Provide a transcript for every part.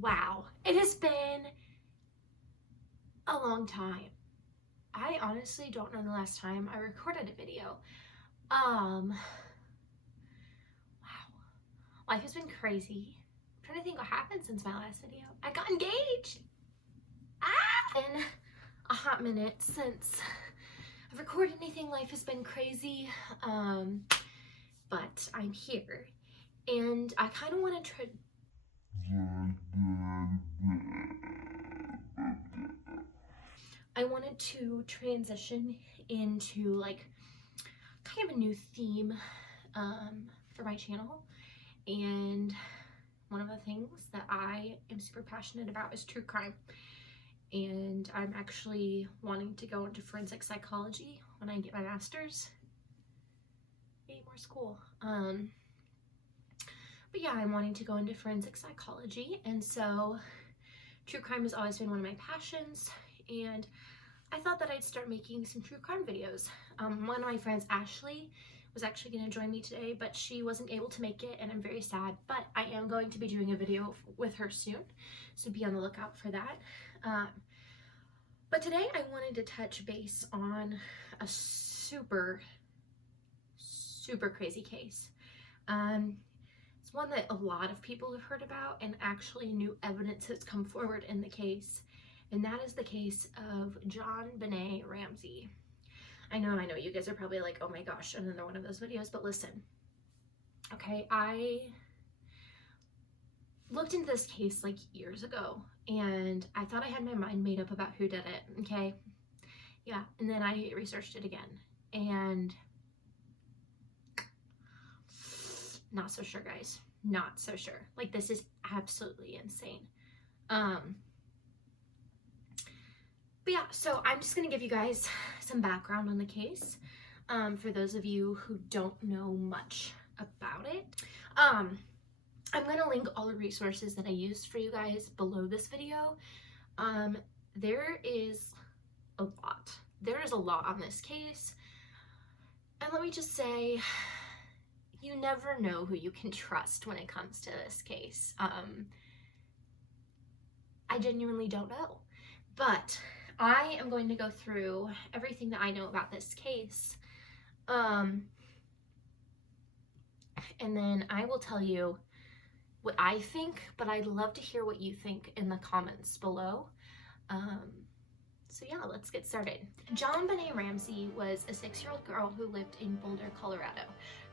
Wow, it has been a long time. I honestly don't know the last time I recorded a video. Wow. Life has been crazy. I'm trying to think what happened since my last video. I got engaged. Been a hot minute since I've recorded anything. Life has been crazy. But I'm here and I kind of want to I wanted to transition into like kind of a new theme for my channel, and one of the things that I am super passionate about is true crime, and I'm actually wanting to go into forensic psychology when I get my master's. Yay, more school. But yeah, I'm wanting to go into forensic psychology, and so true crime has always been one of my passions, and I thought that I'd start making some true crime videos. One of my friends, Ashley, was actually going to join me today, but she wasn't able to make it, and I'm very sad, but I am going to be doing a video with her soon, so be on the lookout for that. But today I wanted to touch base on a super crazy case. It's one that a lot of people have heard about, and actually new evidence has come forward in the case, and that is the case of JonBenét Ramsey. I know you guys are probably like, oh my gosh, another one of those videos, but listen. Okay, I looked into this case like years ago, and I thought I had my mind made up about who did it, okay? Yeah, and then I researched it again, and not so sure, guys. Not so sure. Like, this is absolutely insane. But yeah, so I'm just gonna give you guys some background on the case, for those of you who don't know much about it. I'm gonna link all the resources that I used for you guys below this video. There is a lot. There is a lot on this case, and let me just say, you never know who you can trust when it comes to this case. I genuinely don't know, but I am going to go through everything that I know about this case, and then I will tell you what I think, but I'd love to hear what you think in the comments below. So yeah, let's get started. JonBenét Ramsey was a 6-year-old girl who lived in Boulder, Colorado.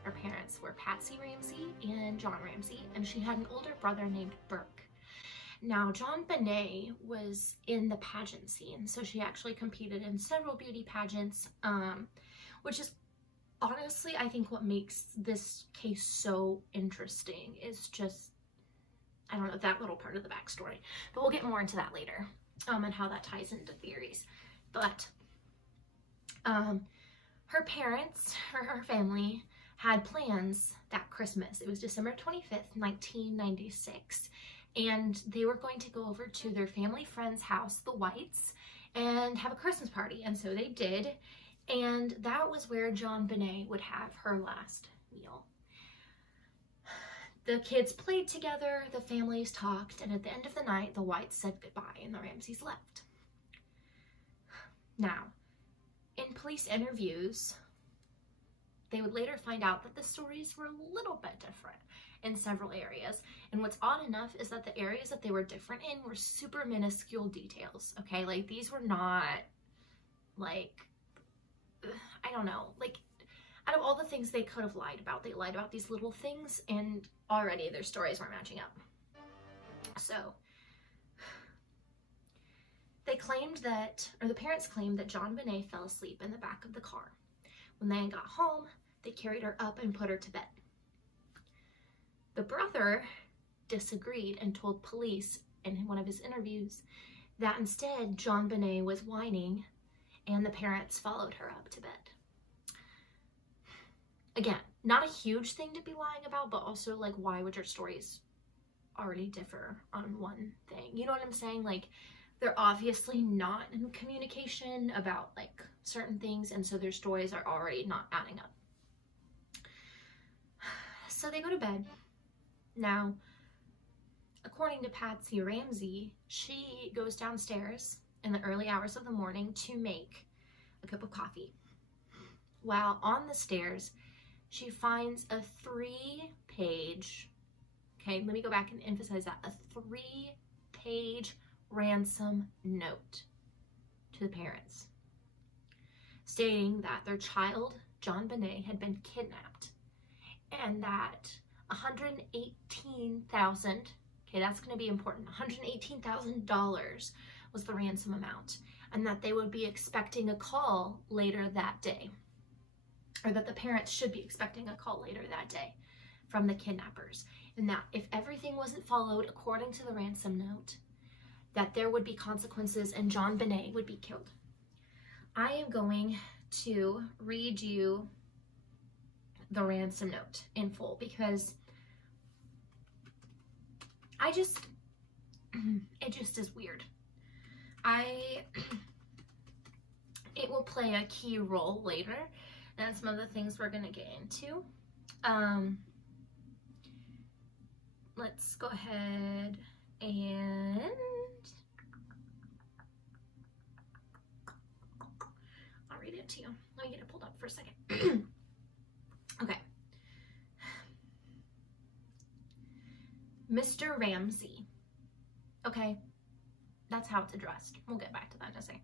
Her parents were Patsy Ramsey and John Ramsey, and she had an older brother named Burke. Now, JonBenét was in the pageant scene, so she actually competed in several beauty pageants, which is honestly, I think, what makes this case so interesting is just, I don't know, that little part of the backstory. But we'll get more into that later, and how that ties into theories. But her parents, her family, had plans that Christmas. It was December 25th, 1996. And they were going to go over to their family friend's house, the Whites, and have a Christmas party. And so they did. And that was where JonBenét would have her last meal. The kids played together, the families talked, and at the end of the night, the Whites said goodbye and the Ramseys left. Now, in police interviews, they would later find out that the stories were a little bit different in several areas. And what's odd enough is that the areas that they were different in were super minuscule details, okay? Like, these were not, like, I don't know, like, out of all the things they could have lied about, they lied about these little things, and already their stories weren't matching up. So, they claimed that, or the parents claimed that JonBenét fell asleep in the back of the car. When they got home, they carried her up and put her to bed. The brother disagreed and told police in one of his interviews that instead JonBenét was whining and the parents followed her up to bed. Again, not a huge thing to be lying about, but also, like, why would your stories already differ on one thing? You know what I'm saying? Like, they're obviously not in communication about, like, certain things, and so their stories are already not adding up. So they go to bed. Now, According to Patsy Ramsey, she goes downstairs in the early hours of the morning to make a cup of coffee. While on the stairs, she finds a 3-page, okay, let me go back and emphasize that, a 3-page ransom note to the parents, stating that their child, JonBenét, had been kidnapped and that $118,000, okay, that's going to be important, $118,000 was the ransom amount, and that they would be expecting a call later that day, or that the parents should be expecting a call later that day from the kidnappers, and that if everything wasn't followed according to the ransom note, that there would be consequences and JonBenét would be killed. I am going to read you the ransom note in full because it just is weird. It will play a key role later, and some of the things we're gonna get into. Let's go ahead and I'll read it to you. Let me get it pulled up for a second. Okay. Mr. Ramsey. Okay, that's how it's addressed. We'll get back to that in a second.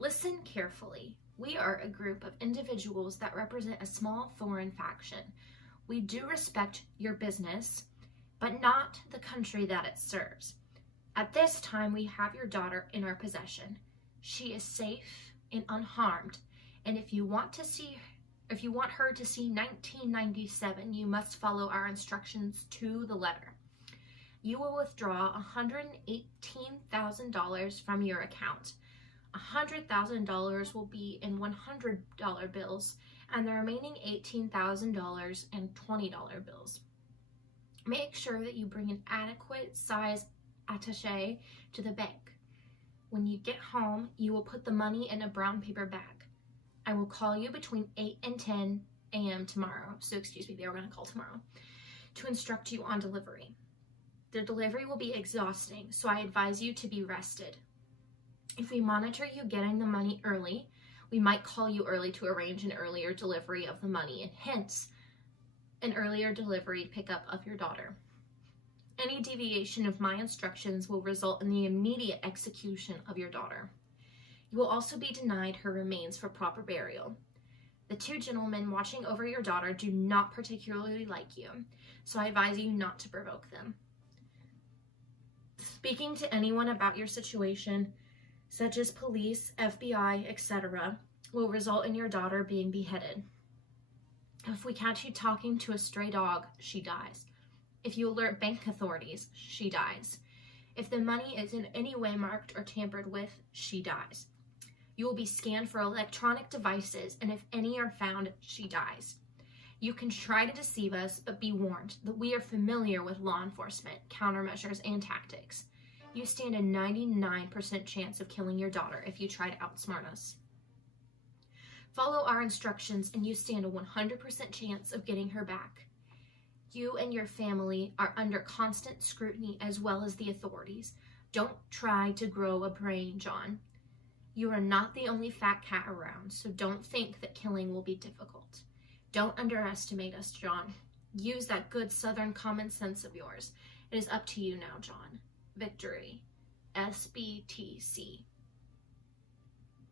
Listen carefully. We are a group of individuals that represent a small foreign faction. We do respect your business, but not the country that it serves. At this time, we have your daughter in our possession. She is safe and unharmed, and if you want her to see 1997, you must follow our instructions to the letter. You will withdraw $118,000 from your account. $100,000 will be in $100 bills, and the remaining $18,000 in $20 bills. Make sure that you bring an adequate size attaché to the bank. When you get home, you will put the money in a brown paper bag. I will call you between 8 and 10 a.m. tomorrow. So excuse me, they were going to call tomorrow to instruct you on delivery. The delivery will be exhausting, so I advise you to be rested. If we monitor you getting the money early, we might call you early to arrange an earlier delivery of the money and hence an earlier delivery pickup of your daughter. Any deviation of my instructions will result in the immediate execution of your daughter. You will also be denied her remains for proper burial. The 2 gentlemen watching over your daughter do not particularly like you, so I advise you not to provoke them. Speaking to anyone about your situation, such as police, FBI, etc., will result in your daughter being beheaded. If we catch you talking to a stray dog, she dies. If you alert bank authorities, she dies. If the money is in any way marked or tampered with, she dies. You will be scanned for electronic devices, and if any are found, she dies. You can try to deceive us, but be warned that we are familiar with law enforcement, countermeasures, and tactics. You stand a 99% chance of killing your daughter if you try to outsmart us. Follow our instructions and you stand a 100% chance of getting her back. You and your family are under constant scrutiny as well as the authorities. Don't try to grow a brain, John. You are not the only fat cat around, so don't think that killing will be difficult. Don't underestimate us, John. Use that good Southern common sense of yours. It is up to you now, John. Victory. SBTC.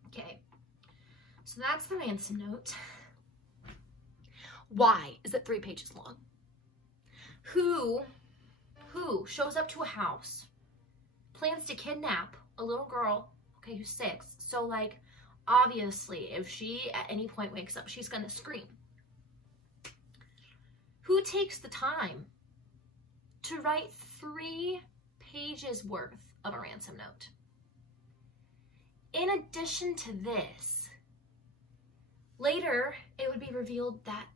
Okay. So that's the ransom note. Why is it 3 pages long? Who shows up to a house, plans to kidnap a little girl, okay, who's 6. So, like, obviously, if she at any point wakes up, she's gonna scream. Who takes the time to write 3 pages worth of a ransom note? In addition to this, later it would be revealed that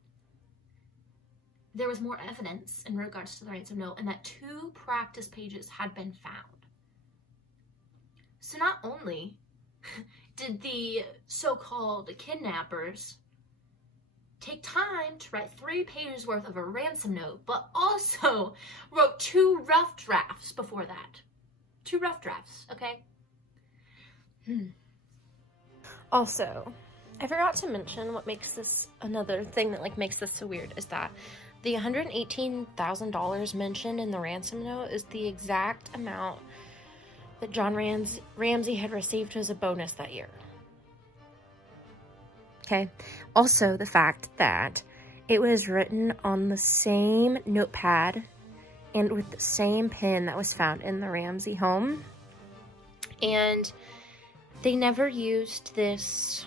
there was more evidence in regards to the ransom note and that 2 practice pages had been found. So not only did the so-called kidnappers take time to write 3 pages worth of a ransom note, but also wrote 2 rough drafts before that. 2 rough drafts, okay? Also, I forgot to mention what makes this, another thing that like makes this so weird is that the $118,000 mentioned in the ransom note is the exact amount that John Ramsey had received as a bonus that year. Okay. Also, the fact that it was written on the same notepad and with the same pen that was found in the Ramsey home. And they never used this,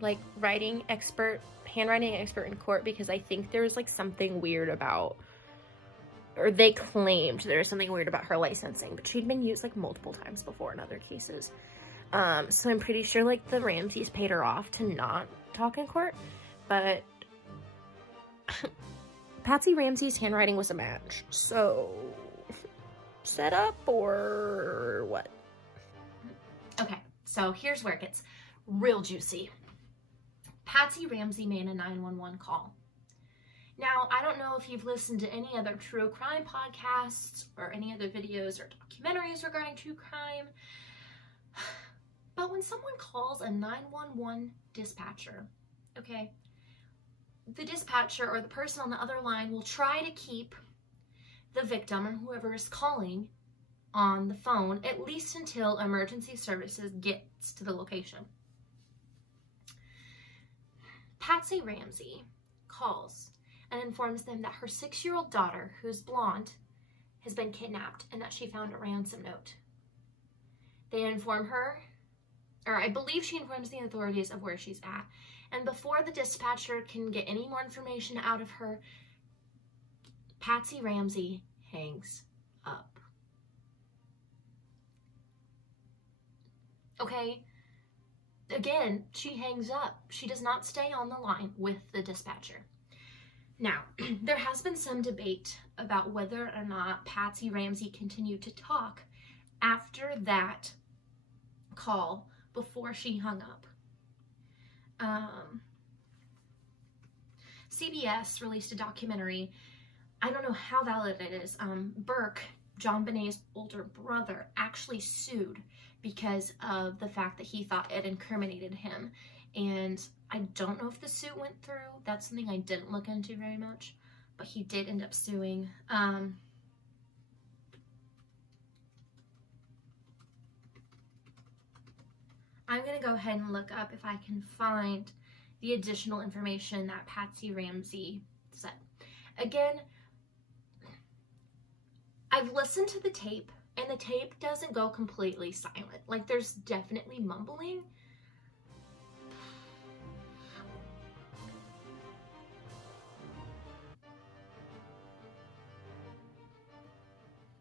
like, handwriting expert in court because I think there was, like, something weird about, or they claimed there was something weird about her licensing, but she'd been used, like, multiple times before in other cases. So I'm pretty sure, like, the Ramseys paid her off to not talk in court, but Patsy Ramsey's handwriting was a match, so set up or what? Okay, so here's where it gets real juicy. Patsy Ramsey made a 911 call. Now, I don't know if you've listened to any other true crime podcasts or any other videos or documentaries regarding true crime, but when someone calls a 911 dispatcher, okay, the dispatcher or the person on the other line will try to keep the victim or whoever is calling on the phone at least until emergency services gets to the location. Patsy Ramsey calls and informs them that her 6-year-old daughter, who's blonde, has been kidnapped and that she found a ransom note. They inform her, or I believe she informs the authorities of where she's at. And before the dispatcher can get any more information out of her, Patsy Ramsey hangs up. Okay? Again, she hangs up. She does not stay on the line with the dispatcher. Now, there has been some debate about whether or not Patsy Ramsey continued to talk after that call before she hung up. CBS released a documentary. I don't know how valid it is. Burke, JonBenét's older brother, actually sued because of the fact that he thought it incriminated him. And I don't know if the suit went through. That's something I didn't look into very much, but he did end up suing. I'm going to go ahead and look up if I can find the additional information that Patsy Ramsey said. Again, I've listened to the tape, and the tape doesn't go completely silent. Like, there's definitely mumbling.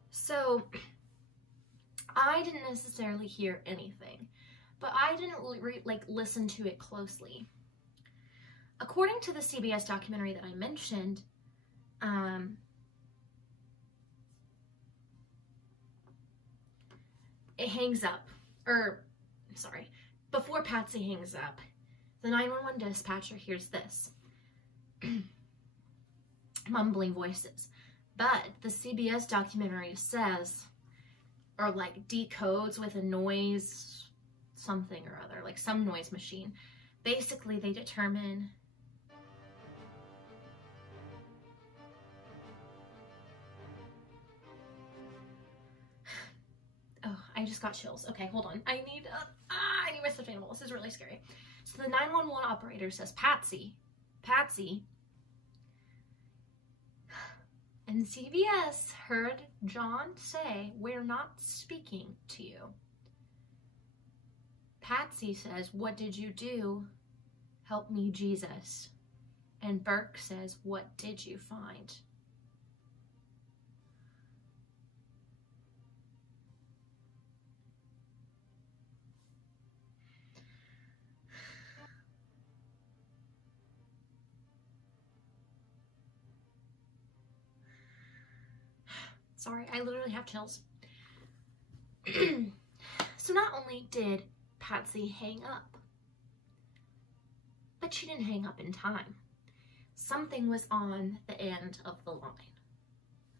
So, I didn't necessarily hear anything, but I didn't listen to it closely. According to the CBS documentary that I mentioned, it hangs up, before Patsy hangs up, the 911 dispatcher hears this. Mumbling voices. But the CBS documentary says, or like decodes with a noise, something or other, like some noise machine. Basically, they determine I just got chills. Okay, hold on. I need my stuffed animal. This is really scary. So the 911 operator says, Patsy. And CBS heard John say, "We're not speaking to you." Patsy says, "What did you do? Help me, Jesus." And Burke says, "What did you find?" Sorry, I literally have chills. So not only did Patsy hang up, but she didn't hang up in time. something was on the end of the line.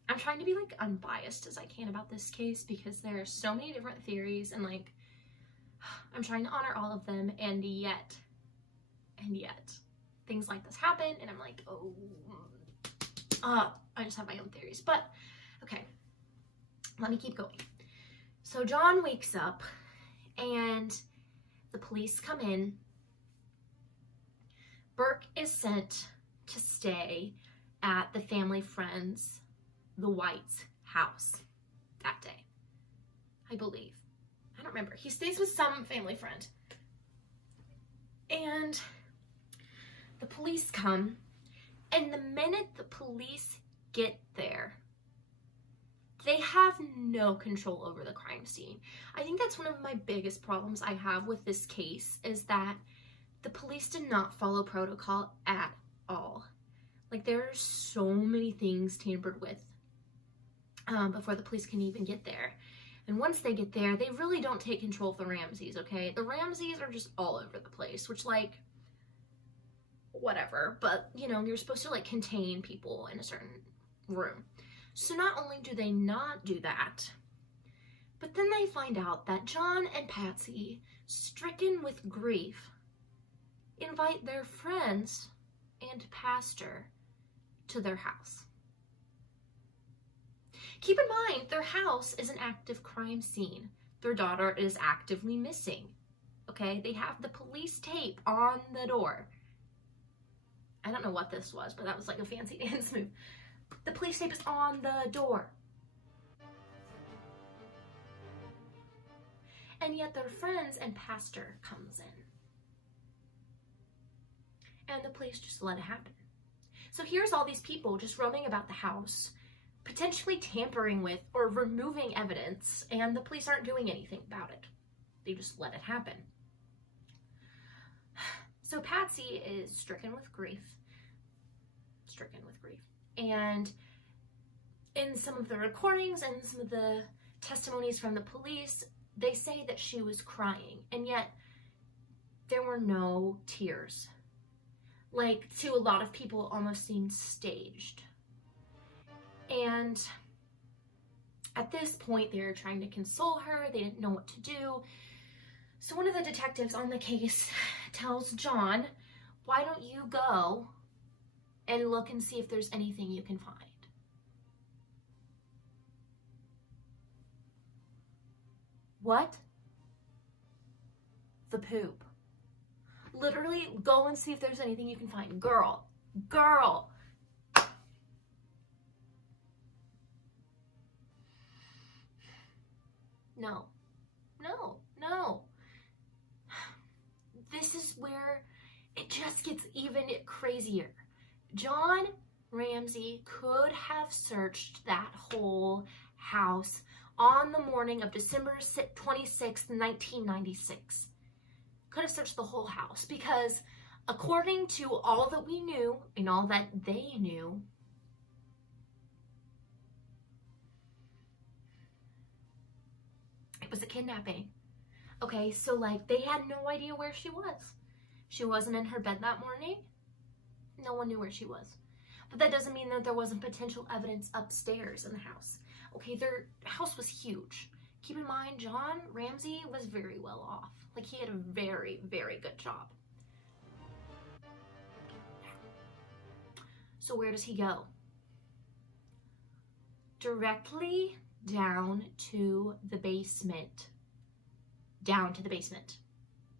I'm trying to be like unbiased as I can about this case because there are so many different theories, and like I'm trying to honor all of them, and yet things like this happen, and I'm like, oh, I just have my own theories. But okay, let me keep going. So John wakes up and the police come in. Burke is sent to stay at the family friend's, the White's house that day, I believe. I don't remember. He stays with some family friend. And the police come, and the minute the police get there, they have no control over the crime scene. I think that's one of my biggest problems I have with this case, is that the police did not follow protocol at all. Like, there are so many things tampered with before the police can even get there. And once they get there, they really don't take control of the Ramseys, okay? The Ramseys are just all over the place, which, like, whatever. But, you know, you're supposed to, like, contain people in a certain room. So not only do they not do that, but then they find out that John and Patsy, stricken with grief, invite their friends and pastor to their house. Keep in mind, their house is an active crime scene. Their daughter is actively missing. Okay, they have the police tape on the door. I don't know what this was, but that was like a fancy dance move. The police tape is on the door. And yet their friends and pastor comes in. And the police just let it happen. So here's all these people just roaming about the house, potentially tampering with or removing evidence, and the police aren't doing anything about it. They just let it happen. So Patsy is stricken with grief. And in some of the recordings and some of the testimonies from the police, they say that she was crying, and yet there were no tears. Like, to a lot of people, it almost seemed staged. And at this point, they were trying to console her. They didn't know what to do. So one of the detectives on the case tells John, why don't you go and look and see if there's anything you can find? What? The poop. Literally, go and see if there's anything you can find. Girl. No. This is where it just gets even crazier. John Ramsey could have searched that whole house on the morning of December 26th, 1996. Could have searched the whole house, because according to all that we knew and all that they knew, it was a kidnapping. Okay, so like they had no idea where she was. She wasn't in her bed that morning. No one knew where she was. But that doesn't mean that there wasn't potential evidence upstairs in the house. Okay, their house was huge. Keep in mind, John Ramsey was very well off. Like, he had a very, very good job. So where does he go? Directly down to the basement.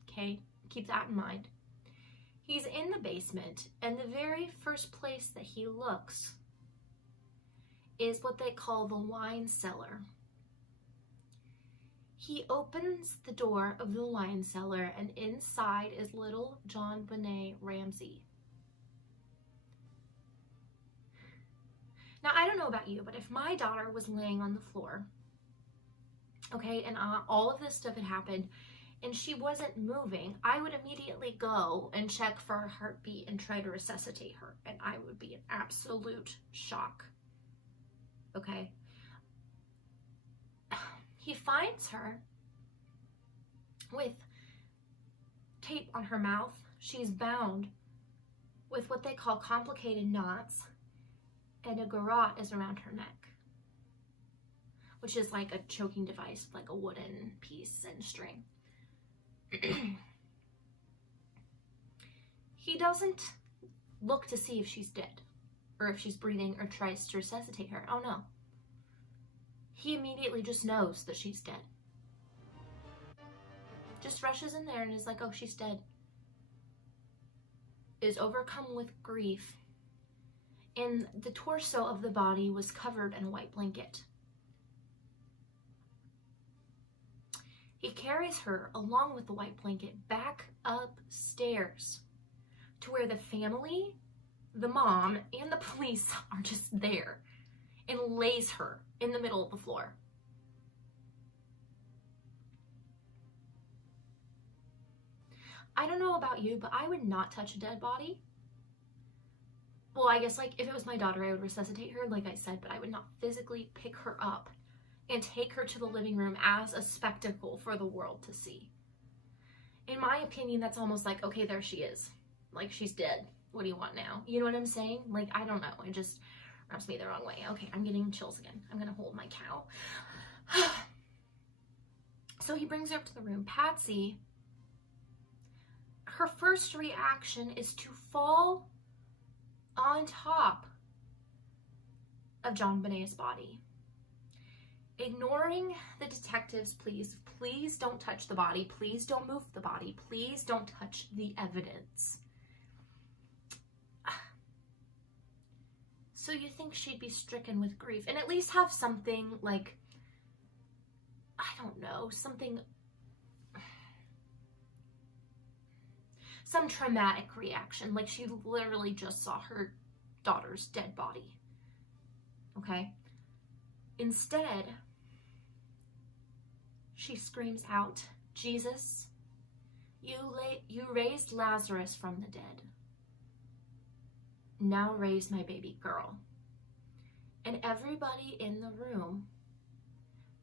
Okay? Keep that in mind. He's in the basement, and the very first place that he looks is what they call the wine cellar. He opens the door of the wine cellar, and inside is little JonBenét Ramsey. Now, I don't know about you, but if my daughter was laying on the floor, okay, and all of this stuff had happened, and she wasn't moving, I would immediately go and check for her heartbeat and try to resuscitate her, and I would be in absolute shock, okay? He finds her with tape on her mouth. She's bound with what they call complicated knots, and a garrote is around her neck, which is like a choking device, like a wooden piece and string. He doesn't look to see if she's dead or if she's breathing or tries to resuscitate her. Oh no. He immediately just knows that she's dead. Just rushes in there and is like, oh, she's dead. Is overcome with grief. And the torso of the body was covered in a white blanket. He carries her along with the white blanket back upstairs to where the family, the mom, and the police are just there, and lays her in the middle of the floor. I don't know about you, but I would not touch a dead body. Well, I guess like if it was my daughter, I would resuscitate her, like I said, but I would not physically pick her up and take her to the living room as a spectacle for the world to see. In my opinion, that's almost like, okay, there she is. Like, she's dead. What do you want now? You know what I'm saying? Like, I don't know. It just rubs me the wrong way. Okay, I'm getting chills again. I'm gonna hold my cow. So he brings her up to the room. Patsy, her first reaction is to fall on top of JonBenét's body. Ignoring the detectives, please don't touch the body. Please don't move the body. Please don't touch the evidence. So you think she'd be stricken with grief and at least have something like, I don't know, some traumatic reaction, like she literally just saw her daughter's dead body. Okay? Instead, she screams out, Jesus, you raised Lazarus from the dead. Now raise my baby girl. And everybody in the room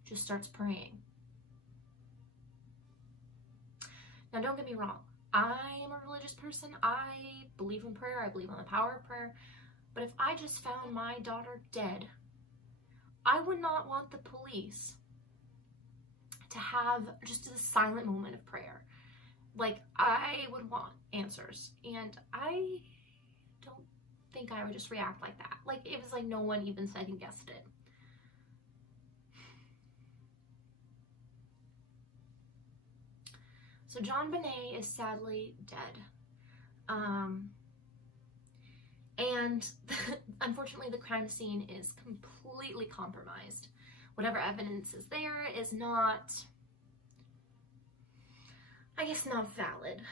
just starts praying. Now, don't get me wrong. I am a religious person. I believe in prayer. I believe in the power of prayer. But if I just found my daughter dead, I would not want the police to have just a silent moment of prayer. Like, I would want answers. And I don't think I would just react like that. Like, it was like no one even second guessed it. So JonBenét is sadly dead. And unfortunately the crime scene is completely compromised. Whatever evidence is there is not, I guess, not valid.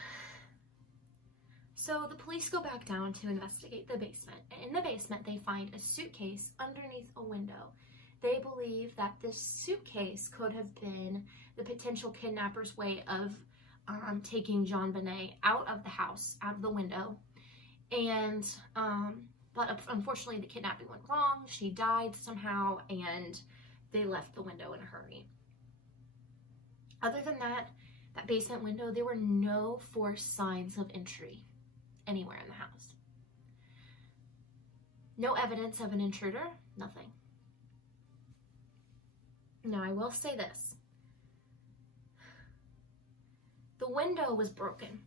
So the police go back down to investigate the basement. And in the basement they find a suitcase underneath a window. They believe that this suitcase could have been the potential kidnapper's way of taking JonBenét out of the house, out of the window. And, but unfortunately the kidnapping went wrong. She died somehow and they left the window in a hurry. Other than that basement window, there were no forced signs of entry anywhere in the house. No evidence of an intruder, nothing. Now I will say this. The window was broken,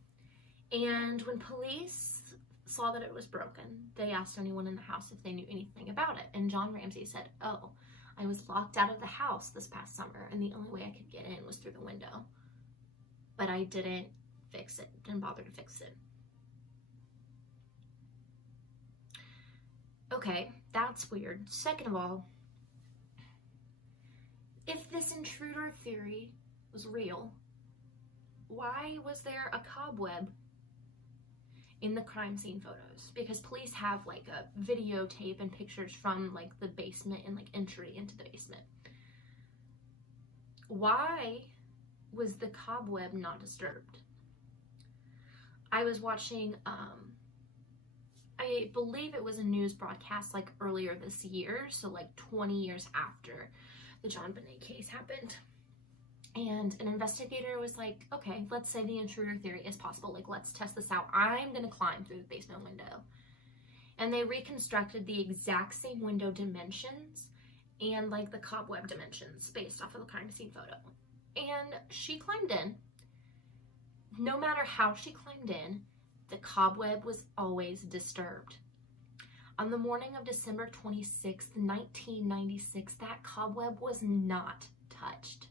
and when police saw that it was broken, they asked anyone in the house if they knew anything about it, and John Ramsey said, oh, I was locked out of the house this past summer, and the only way I could get in was through the window, but I didn't fix it, didn't bother to fix it. Okay, that's weird. Second of all, if this intruder theory was real, why was there a cobweb in the crime scene photos? Because police have like a videotape and pictures from like the basement and like entry into the basement. Why was the cobweb not disturbed? I was watching, I believe it was a news broadcast like earlier this year, so like 20 years after the JonBenét case happened. And an investigator was like, okay, let's say the intruder theory is possible. Like, let's test this out. I'm going to climb through the basement window. And they reconstructed the exact same window dimensions and like the cobweb dimensions based off of the crime scene photo. And she climbed in. No matter how she climbed in, the cobweb was always disturbed. On the morning of December 26th, 1996, that cobweb was not touched.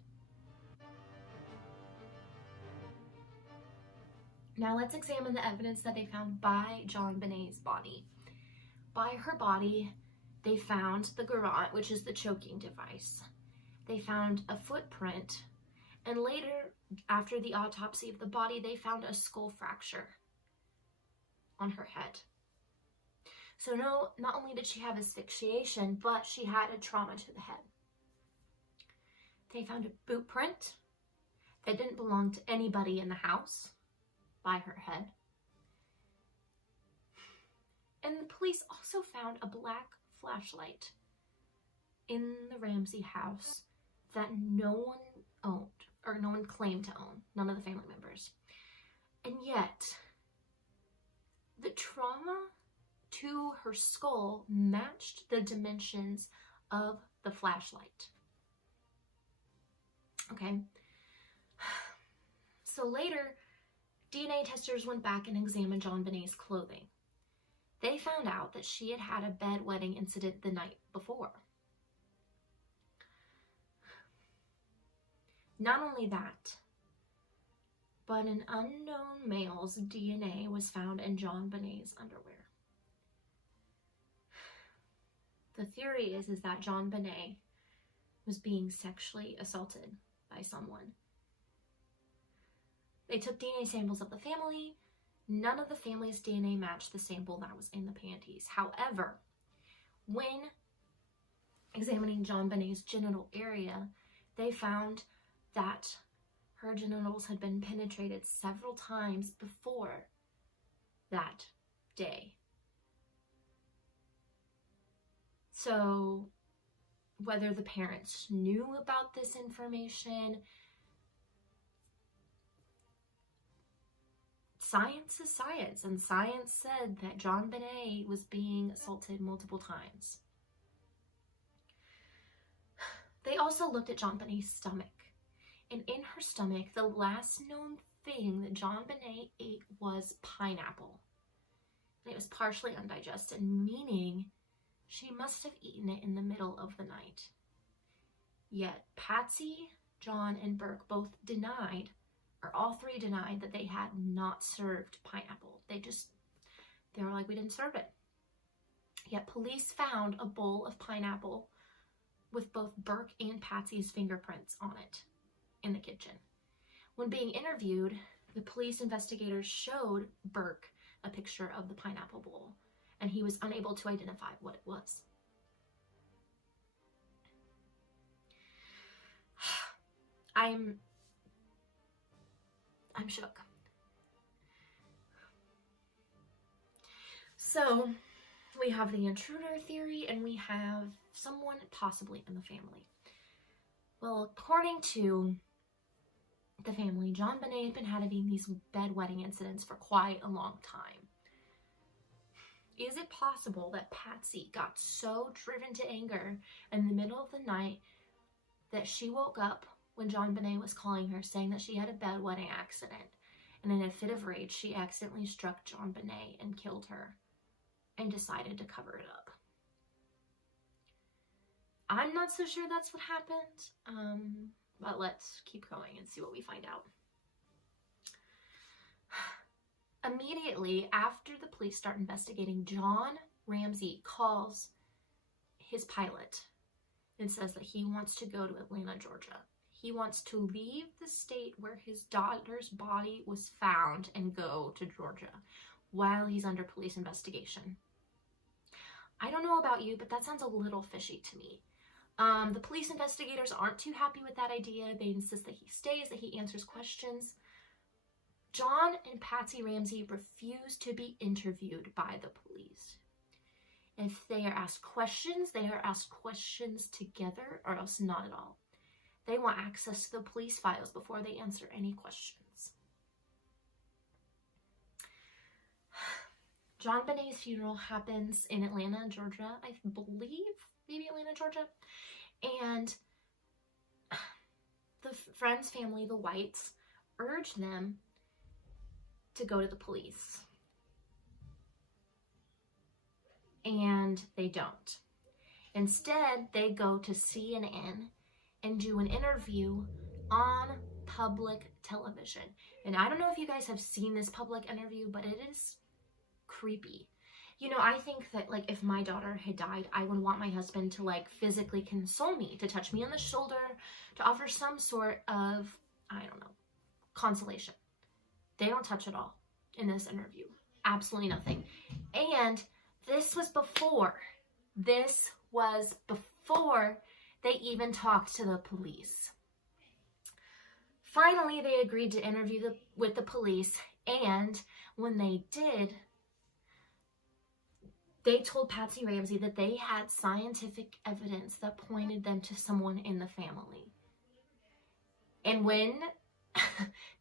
Now let's examine the evidence that they found by JonBenét's body. By her body, they found the garrote, which is the choking device. They found a footprint, and later, after the autopsy of the body, they found a skull fracture on her head. So not only did she have asphyxiation, but she had a trauma to the head. They found a boot print that didn't belong to anybody in the house by her head. And the police also found a black flashlight in the Ramsey house that no one owned, or no one claimed to own, none of the family members. And yet, the trauma to her skull matched the dimensions of the flashlight. Okay. So later, DNA testers went back and examined JonBenét's clothing. They found out that she had had a bedwetting incident the night before. Not only that, but an unknown male's DNA was found in JonBenét's underwear. The theory is that JonBenét was being sexually assaulted by someone. They took DNA samples of the family. None of the family's DNA matched the sample that was in the panties. However, when examining JonBenét's genital area, they found that her genitals had been penetrated several times before that day. So whether the parents knew about this information, science is science, and science said that JonBenét was being assaulted multiple times. They also looked at JonBenét's stomach, and in her stomach, the last known thing that JonBenét ate was pineapple. And it was partially undigested, meaning she must have eaten it in the middle of the night. Yet Patsy, John, and Burke both denied, or all three denied, that they had not served pineapple. They were like, we didn't serve it. Yet police found a bowl of pineapple with both Burke and Patsy's fingerprints on it in the kitchen. When being interviewed, the police investigators showed Burke a picture of the pineapple bowl, and he was unable to identify what it was. I'm shook. So we have the intruder theory, and we have someone possibly in the family. Well, according to the family, JonBenét had been having these bedwetting incidents for quite a long time. Is it possible that Patsy got so driven to anger in the middle of the night that she woke up when JonBenét was calling her, saying that she had a bedwetting accident, and in a fit of rage, she accidentally struck JonBenét and killed her and decided to cover it up? I'm not so sure that's what happened, but let's keep going and see what we find out. Immediately after the police start investigating, John Ramsey calls his pilot and says that he wants to go to Atlanta, Georgia. He wants to leave the state where his daughter's body was found and go to Georgia while he's under police investigation. I don't know about you, but that sounds a little fishy to me. The police investigators aren't too happy with that idea. They insist that he stays, that he answers questions. John and Patsy Ramsey refuse to be interviewed by the police. If they are asked questions, they are asked questions together, or else not at all. They want access to the police files before they answer any questions. JonBenét's funeral happens in Atlanta, Georgia, I believe, maybe Atlanta, Georgia. And the friend's family, the Whites, urge them to go to the police. And they don't. Instead, they go to CNN and do an interview on public television. And I don't know if you guys have seen this public interview, but it is creepy. You know, I think that, like, if my daughter had died, I would want my husband to, like, physically console me, to touch me on the shoulder, to offer some sort of, I don't know, consolation. They don't touch at all in this interview. Absolutely nothing. And this was before they even talked to the police. Finally, they agreed to interview with the police, and when they did, they told Patsy Ramsey that they had scientific evidence that pointed them to someone in the family. And when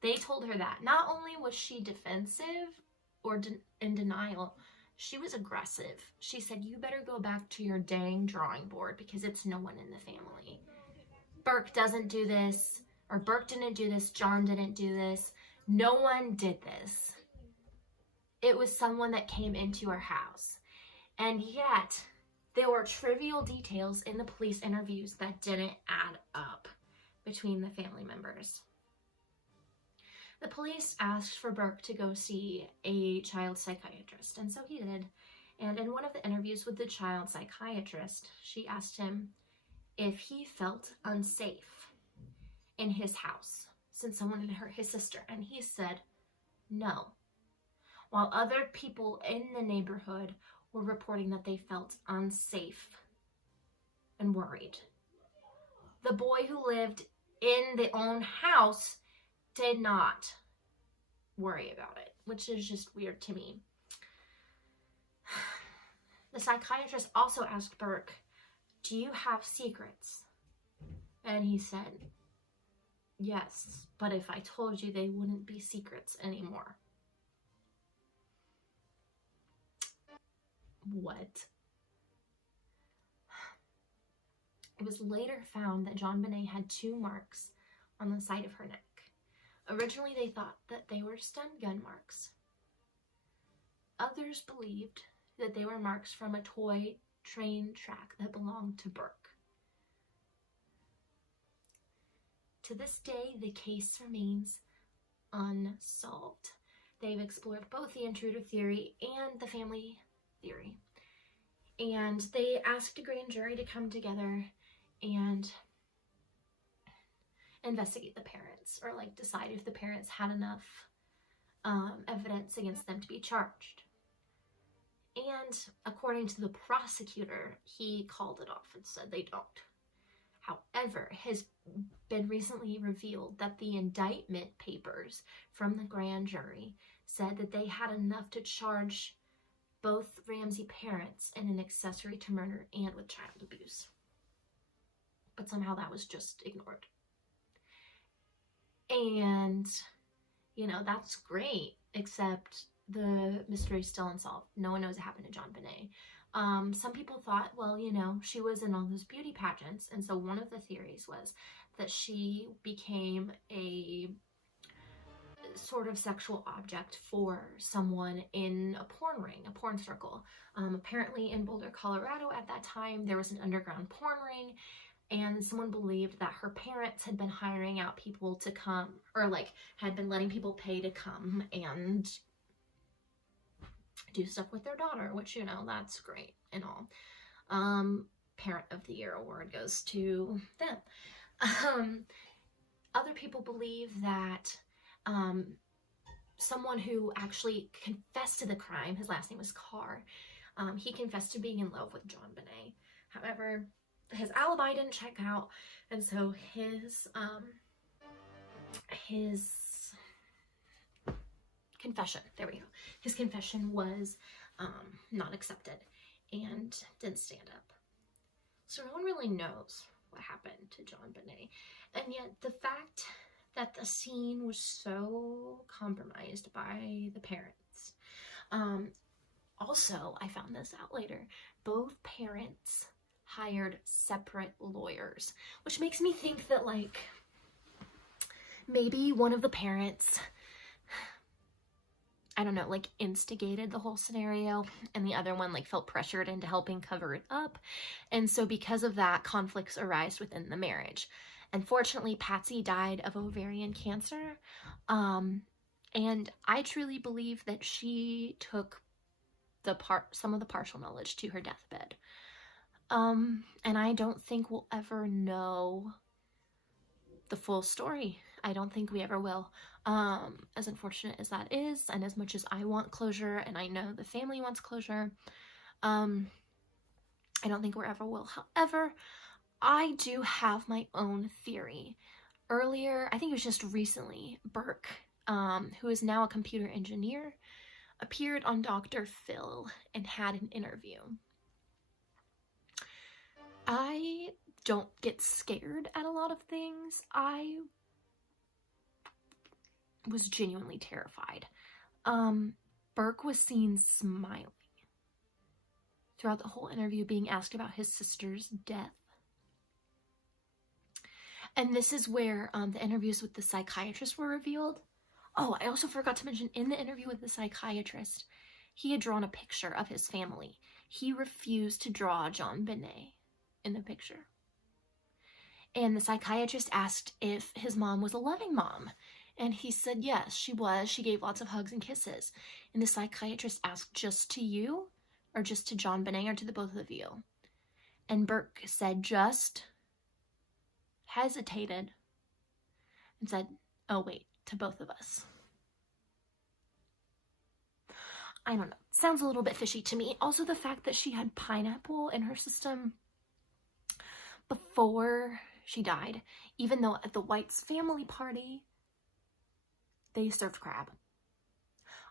they told her that, not only was she defensive or in denial, she was aggressive. She said, you better go back to your dang drawing board because it's no one in the family. Burke doesn't do this, or Burke didn't do this, John didn't do this. No one did this. It was someone that came into our house. And yet, there were trivial details in the police interviews that didn't add up between the family members. The police asked for Burke to go see a child psychiatrist, and so he did. And in one of the interviews with the child psychiatrist, she asked him if he felt unsafe in his house since someone had hurt his sister, and he said no, while other people in the neighborhood were reporting that they felt unsafe and worried. The boy who lived in their own house did not worry about it, which is just weird to me. The psychiatrist also asked Burke, do you have secrets? And he said, yes, but if I told you, they wouldn't be secrets anymore. What? It was later found that JonBenét had 2 marks on the side of her neck. Originally, they thought that they were stun gun marks. Others believed that they were marks from a toy train track that belonged to Burke. To this day, the case remains unsolved. They've explored both the intruder theory and the family theory. And they asked a grand jury to come together and investigate the parents, or like decide if the parents had enough evidence against them to be charged. And according to the prosecutor, he called it off and said they don't. However, it has been recently revealed that the indictment papers from the grand jury said that they had enough to charge both Ramsey parents in an accessory to murder and with child abuse. But somehow that was just ignored. And, you know, that's great, except the mystery is still unsolved. No one knows what happened to JonBenét. Some people thought, well, you know, she was in all those beauty pageants, and so one of the theories was that she became a sort of sexual object for someone in a porn ring, a porn circle. Apparently in Boulder, Colorado at that time, there was an underground porn ring, and someone believed that her parents had been hiring out people to come, or like had been letting people pay to come and do stuff with their daughter, which, you know, that's great and all. Parent of the Year award goes to them. Other people believe that someone who actually confessed to the crime, his last name was Carr, he confessed to being in love with JonBenét. However, his alibi didn't check out, and so his confession, there we go, his confession was not accepted and didn't stand up. So no one really knows what happened to JonBenét. And yet the fact that the scene was so compromised by the parents. Also, I found this out later, both parents hired separate lawyers, which makes me think that, like, maybe one of the parents, I don't know, like, instigated the whole scenario, and the other one, like, felt pressured into helping cover it up. And so because of that, conflicts arise within the marriage. Unfortunately, Patsy died of ovarian cancer, and I truly believe that she took some of the partial knowledge to her deathbed. And I don't think we'll ever know the full story. I don't think we ever will. As unfortunate as that is, and as much as I want closure, and I know the family wants closure, I don't think we ever will. However, I do have my own theory. Earlier, I think it was just recently, Burke, who is now a computer engineer, appeared on Dr. Phil and had an interview. I don't get scared at a lot of things. I was genuinely terrified. Burke was seen smiling throughout the whole interview, being asked about his sister's death. And this is where the interviews with the psychiatrist were revealed. Oh, I also forgot to mention, in the interview with the psychiatrist, he had drawn a picture of his family. He refused to draw JonBenét in the picture. And the psychiatrist asked if his mom was a loving mom. And he said yes, she was. She gave lots of hugs and kisses. And the psychiatrist asked, just to you? Or just to JonBenét, or to the both of you? And Burke said just, hesitated, and said, oh wait, to both of us. I don't know. Sounds a little bit fishy to me. Also, the fact that she had pineapple in her system before she died, even though at the White's family party, they served crab.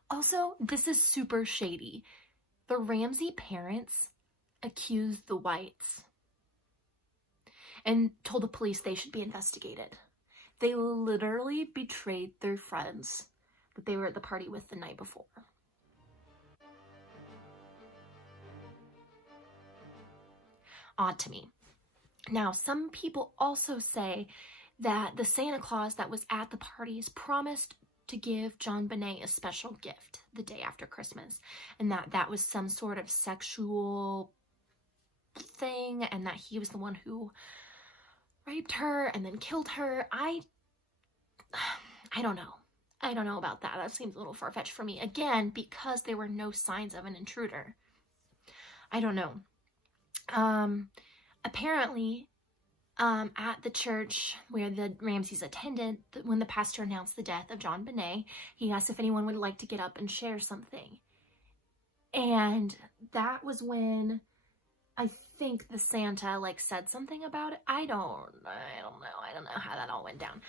Also, this is super shady. The Ramsey parents accused the Whites and told the police they should be investigated. They literally betrayed their friends that they were at the party with the night before. Odd to me. Now, some people also say that the Santa Claus that was at the parties promised to give JonBenét a special gift the day after Christmas, and that was some sort of sexual thing, and that he was the one who raped her and then killed her. I don't know. I don't know about that. That seems a little far-fetched for me. Again, because there were no signs of an intruder. I don't know. Apparently, at the church where the Ramseys attended, when the pastor announced the death of JonBenét, he asked if anyone would like to get up and share something. And that was when I think the Santa, like, said something about it. I don't know how that all went down.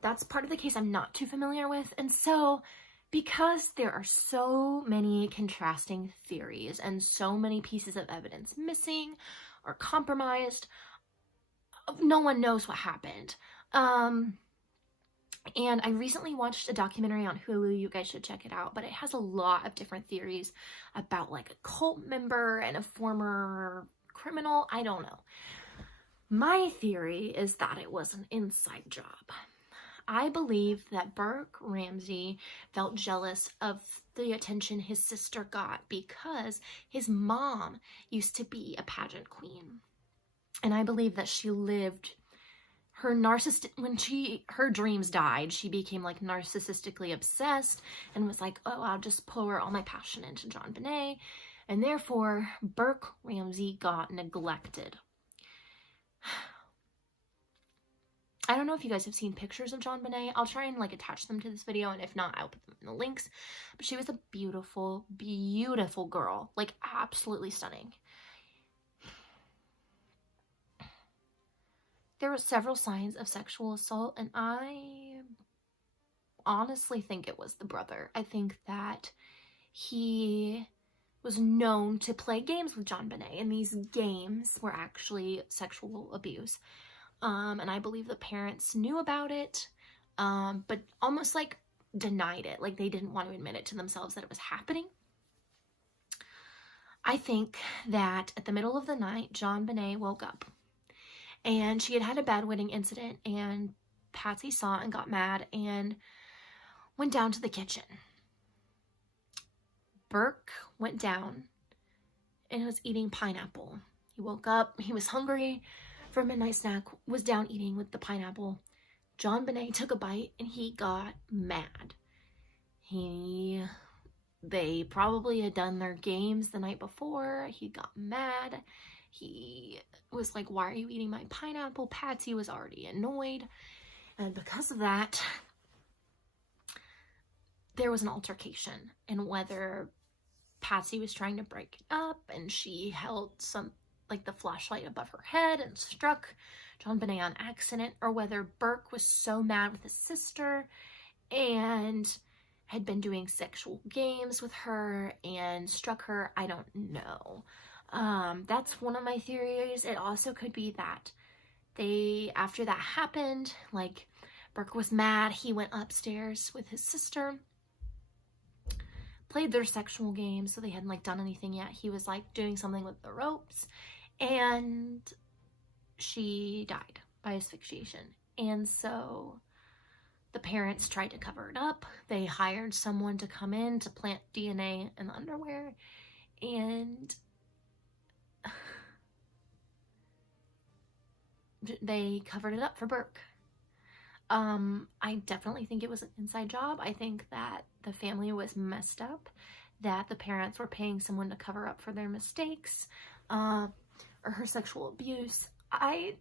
That's part of the case I'm not too familiar with. And so, because there are so many contrasting theories and so many pieces of evidence missing or compromised, no one knows what happened. And I recently watched a documentary on Hulu. You guys should check it out. But it has a lot of different theories about, like, a cult member and a former criminal. I don't know. My theory is that it was an inside job. I believe that Burke Ramsey felt jealous of the attention his sister got because his mom used to be a pageant queen. And I believe that she lived her when her dreams died, she became, like, narcissistically obsessed and was like, oh, I'll just pour all my passion into JonBenét. And therefore, Burke Ramsey got neglected. I don't know if you guys have seen pictures of JonBenét. I'll try and, like, attach them to this video, and if not, I'll put them in the links. But she was a beautiful, beautiful girl. Like, absolutely stunning. There were several signs of sexual assault, and I honestly think it was the brother. I think that he was known to play games with JonBenét, and these games were actually sexual abuse. And I believe the parents knew about it, but almost like denied it. Like they didn't want to admit it to themselves that it was happening. I think that at the middle of the night, JonBenét woke up and she had had a bedwetting incident, and Patsy saw it and got mad and went down to the kitchen. Burke went down and was eating pineapple. He woke up, he was hungry for a midnight snack, was down eating with the pineapple. JonBenét took a bite and he got mad. They probably had done their games the night before. He got mad. He was like, why are you eating my pineapple? Patsy was already annoyed. And because of that, there was an altercation. And whether Patsy was trying to break it up and she held the flashlight above her head and struck JonBenét on accident, or whether Burke was so mad with his sister and had been doing sexual games with her and struck her, I don't know. That's one of my theories. It also could be that after that happened, like, Burke was mad, he went upstairs with his sister, played their sexual games, so they hadn't like done anything yet. He was like doing something with the ropes, and she died by asphyxiation. And so the parents tried to cover it up. They hired someone to come in to plant DNA in the underwear, and they covered it up for Burke. I definitely think it was an inside job. I think that the family was messed up, that the parents were paying someone to cover up for their mistakes, or her sexual abuse. I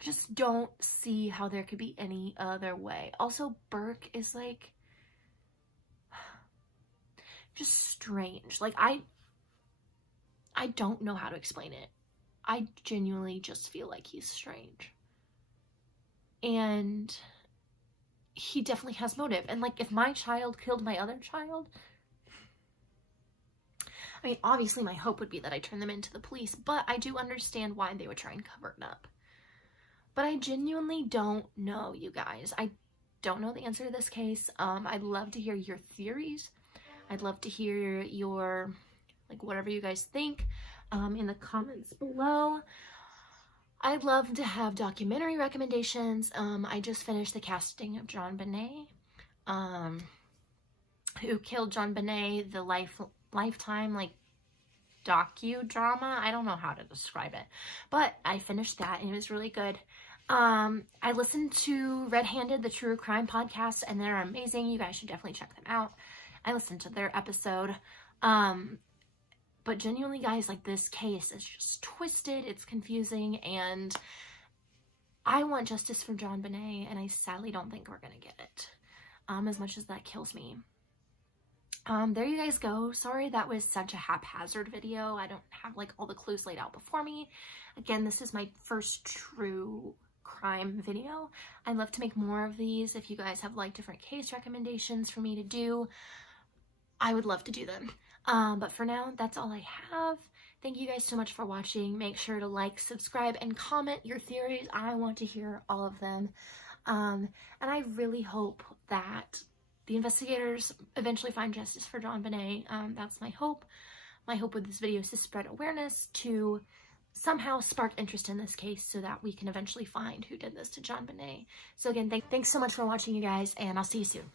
just don't see how there could be any other way. Also, Burke is like just strange. Like, I don't know how to explain it. I genuinely just feel like he's strange. And he definitely has motive. And like, if my child killed my other child, I mean, obviously my hope would be that I turn them into the police, but I do understand why they would try and cover it up. But I genuinely don't know, you guys. I don't know the answer to this case. I'd love to hear your theories. I'd love to hear your, like, whatever you guys think in the comments below. I'd love to have documentary recommendations. I just finished the casting of JonBenét, Who Killed JonBenét, the Lifetime, like, docudrama. I don't know how to describe it, but I finished that and it was really good. I listened to Red Handed, the True Crime podcast, and they're amazing. You guys should definitely check them out. I listened to their episode. But genuinely, guys, like, this case is just twisted, it's confusing, and I want justice for JonBenét, and I sadly don't think we're gonna get it, as much as that kills me. There you guys go. Sorry that was such a haphazard video. I don't have, like, all the clues laid out before me. Again, this is my first true crime video. I'd love to make more of these. If you guys have, like, different case recommendations for me to do, I would love to do them. But for now, that's all I have. Thank you guys so much for watching. Make sure to like, subscribe, and comment your theories. I want to hear all of them. And I really hope that the investigators eventually find justice for JonBenét. That's my hope. My hope with this video is to spread awareness, to somehow spark interest in this case so that we can eventually find who did this to JonBenét. So again, thanks so much for watching, you guys, and I'll see you soon.